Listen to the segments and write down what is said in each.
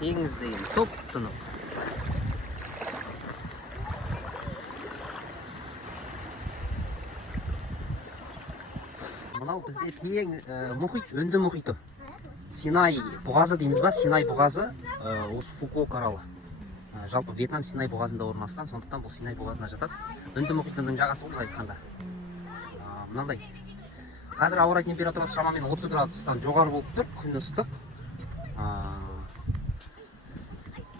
Теңіз деген топ-тынық. Мынау бізде тең мұхит, үнді мұхиты. Синай бұғазы дейміз ба? Синай бұғазы осы Фукуок аралы. Жалпы Вьетнам Синай бұғазында орналасқан, сондықтан бұл Синай бұғазына жатады. Үнді мұхитының жағасы ғой айтқанда. Мынандай. Қазір ауа райы температурасы шамамен 30 градустан жоғары болып тұр, күн ыстық.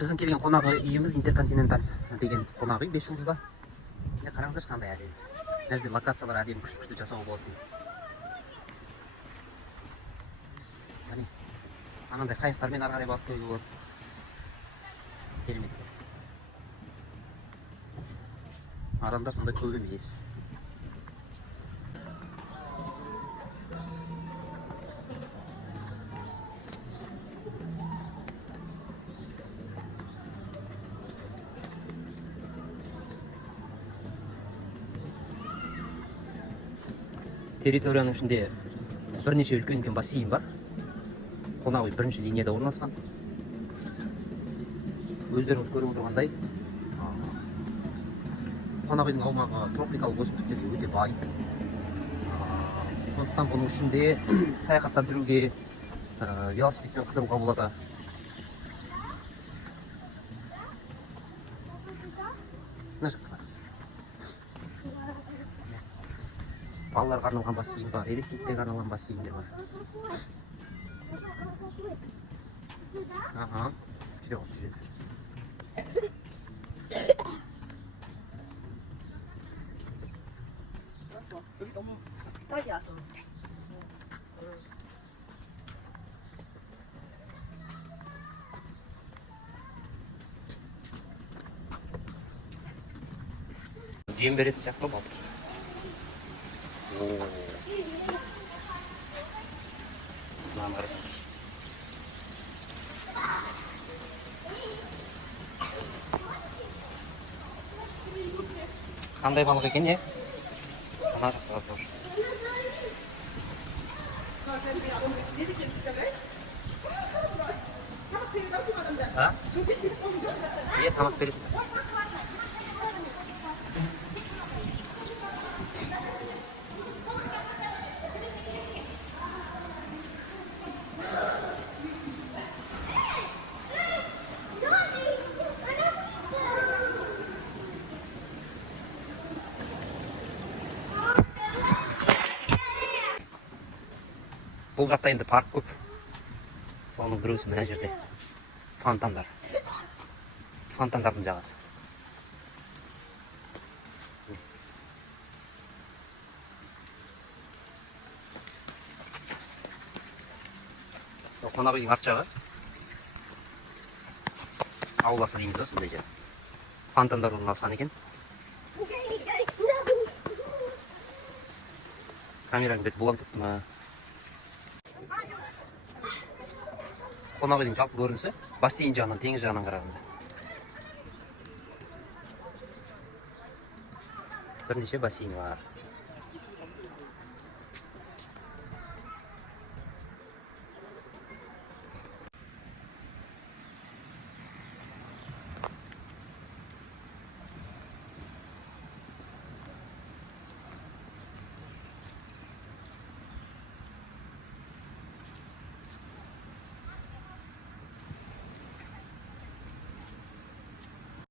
Біздің келген қонақ үйіміз Интерконтиненталь деген қонақ үй, 5 жұлдызда. Қараңыздаршы қандай әдемі. Мына жерде локациялар әдемі күшті жасауға болады. Міне, анандай қайықтармен ары қарай барып көруге болады. Керемет. Адамдар сонда көп емес. Территорияның ішінде бірнеше үлкен бассейн бар. Қонақ үй бірінші линияда орналасқан. Өздеріңіз көріп отырғандай, қонақ үйдің аумағы тропикалық өсімдіктерге өте бай. Сондықтан бұның ішінде саяхаттап жүруге, велосипедпен қыдыруға болады. Балаларға арналған бассейн бар, ересектерге арналған бассейндер бар. Жүрек. Жем беретін сияқты балтыр. Мынаны қарасаңыз. Қандай балық екен, не? Ана жақта тұршы. Тамақ береді. Бұл жақта енді парк көп. Соның біреусі мына жерде. Фонтандар. Фонтандардың жағасы. Қонақ үйдің арт жағы. Ауласы дейміз ба, сондай жер. Фонтандар орналасқан екен. Камераң бет болам тұтты ма? Қонақ үйдің жалпы көрінісі бассейн жағынан, теңіз жағынан қарағанда. Бірнеше бассейн бар.